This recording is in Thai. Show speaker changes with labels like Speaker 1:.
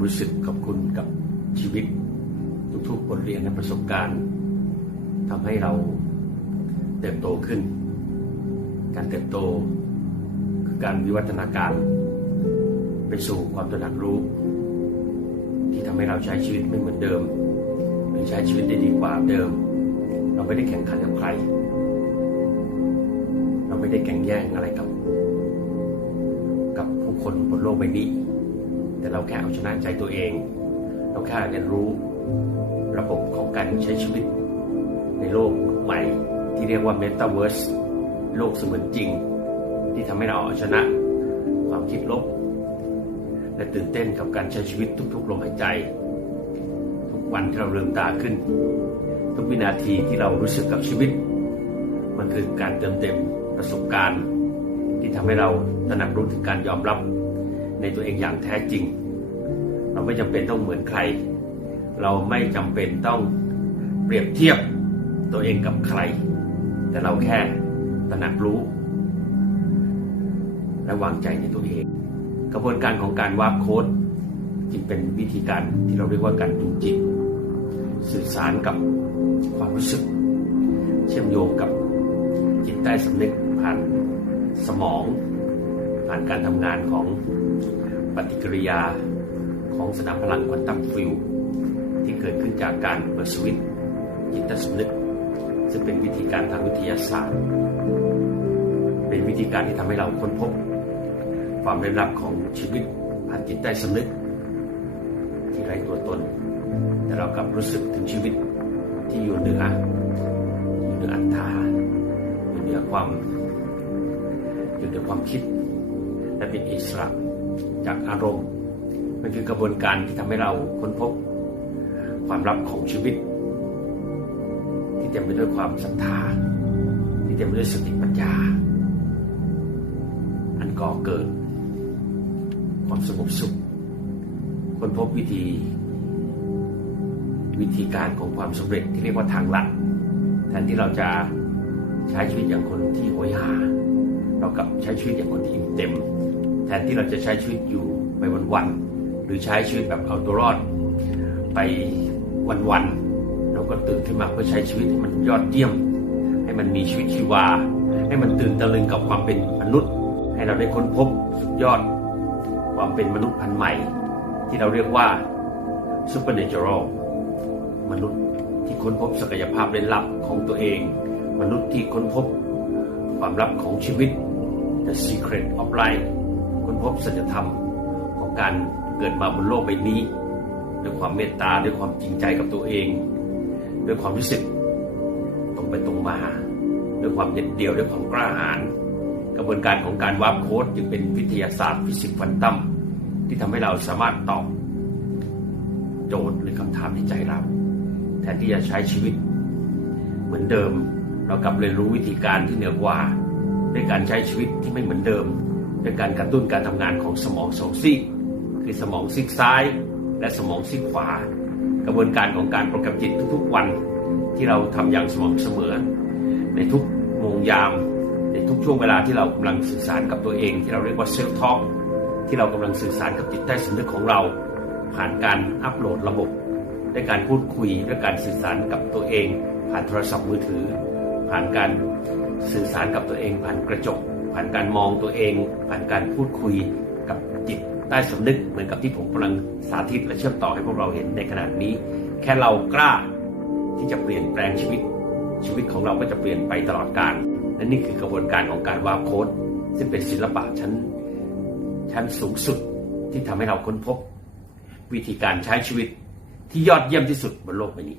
Speaker 1: รู้สึกขอบคุณกับชีวิต ทุกๆบทเรียนและประสบการณ์ทำให้เราเติบโตขึ้น การเติบโตคือการวิวัฒนาการ ไปสู่ความตระหนักรู้ ที่ทำให้เราใช้ชีวิตไม่เหมือนเดิม หรือใช้ชีวิตได้ดีกว่าเดิม เราไม่ได้แข่งขันกับใคร เราไม่ได้แข่งแย่งอะไรกับ กับผู้คนบนโลกใบนี้ แต่เราแค่เอาชนะใจตัวเอง เราแค่เรียนรู้ระบบของการใช้ชีวิต ในโลกใหม่ที่เรียกว่า Metaverse โลกเสมือนจริง ที่ทำให้เราเอาชนะความคิดลบ และตื่นเต้นกับการใช้ชีวิตทุกๆลมหายใจ ทุกวันที่เราลืมตาขึ้น ทุกวินาทีที่เรารู้สึกกับชีวิต มันคือการเติมเต็มประสบการณ์ ที่ทำให้เราตระหนักรู้ถึงการยอมรับ ในตัวเองอย่างแท้จริง เราไม่จำเป็นต้องเหมือนใคร เราไม่จำเป็นต้องเปรียบเทียบตัวเองกับใคร แต่เราแค่ตระหนักรู้ และวางใจในตัวเอง กระบวนการของการวาร์ปโค้ดจึงเป็นวิธีการที่เราเรียกว่าการจูงจิต สื่อสารกับความรู้สึก เชื่อมโยงกับจิตใต้สำนึกผ่านสมอง ผ่านการทำงานของปฏิกิริยาของสนามพลังควอนตัมฟิลด์ที่เกิดขึ้นจากการเปิดสวิตจิตใต้สำนึกซึ่งเป็นวิธีการทางวิทยาศาสตร์ เป็นวิธีการที่ทำให้เราค้นพบ ความเร้นลับของชีวิตผ่านจิตใต้สำนึก ที่ไร้ตัวตน แต่เรากลับรู้สึกถึงชีวิตที่อยู่เหนืออยู่เหนืออัตตาอยู่เหนือความอยู่เหนือความคิด และเป็นอิสระจากอารมณ์ มันคือกระบวนการที่ทำให้เราค้นพบความลับของชีวิต ที่เต็มไปด้วยความศรัทธา ที่เต็มไปด้วยสติปัญญา อันก่อเกิด ความสงบสุข ค้นพบวิธี วิธีการของความสำเร็จที่เรียกว่าทางลัดแทนที่เราจะใช้ชีวิตอย่างคนที่โหยหา เรากลับใช้ชีวิตอย่างคนที่อิ่มเต็ม ทนที่เราจะใช้ชีวิตอยู่ไปวันๆหรือใช้ชีวิตแบบเอาตัวรอด ไปวันๆเราก็ตื่นขึ้นมาเพื่อใช้ชีวิตให้มันยอดเยี่ยม ให้มันมีชีวิตชีวา ให้มันตื่นตะลึงกับความเป็นมนุษย์ ให้เราได้ค้นพบสุดยอด ความเป็นมนุษย์พันธุ์ใหม่ ที่เราเรียกว่า supernatural มนุษย์ที่ค้นพบศักยภาพเร้นลับของตัวเอง มนุษย์ที่ค้นพบความลับของชีวิต the secret of life ค้นพบสัจธรรมของการเกิดมาบนโลกใบนี้ ด้วยความเมตตาด้วยความจริงใจกับตัวเอง ด้วยความรู้สึกตรงไปตรงมา ด้วยความเด็ดเดี่ยวด้วยความกล้าหาญกระบวนการของการวาร์ปโค้ดจึงเป็นวิทยาศาสตร์ฟิสิกส์ควอนตัมที่ทำให้เราสามารถตอบโจทย์หรือคำถามในใจเราแทนที่จะใช้ชีวิต เหมือนเดิม เรากลับเรียนรู้วิธีการที่เหนือกว่าด้วยการใช้ชีวิตที่ไม่เหมือนเดิม ด้วยการกระตุ้นการทำงานของสมองสองซีกคือสมองซีกซ้าย และสมองซีกขวา กระบวนการของการโปรแกรมจิตทุกๆวันที่เราทำอย่างสม่ำเสมอ ในทุกโมงยาม ในทุกช่วงเวลาที่เรากำลังสื่อสารกับตัวเอง ที่เราเรียกว่าเซลท็อกที่เรากำลังสื่อสารกับจิตใต้สำนึกของเรา ผ่านการอัปโหลดระบบด้วยการพูดคุยด้วยการสื่อสารกับตัวเอง ผ่านโทรศัพท์มือถือ ผ่านการสื่อสารกับตัวเองผ่านกระจก ผ่านการมองตัวเอง ผ่านการพูดคุยกับจิตใต้สำนึกเหมือนกับที่ผมกำลังสาธิตและเชื่อมต่อให้พวกเราเห็นในขณะนี้ แค่เรากล้าที่จะเปลี่ยนแปลงชีวิต ชีวิตของเราก็จะเปลี่ยนไปตลอดกาลและนี่คือกระบวนการของการวาโค้ดซึ่งเป็นศิลปะชั้นชั้นสูงสุดที่ทำให้เราค้นพบ วิธีการใช้ชีวิตที่ยอดเยี่ยมที่สุดบนโลกใบนี้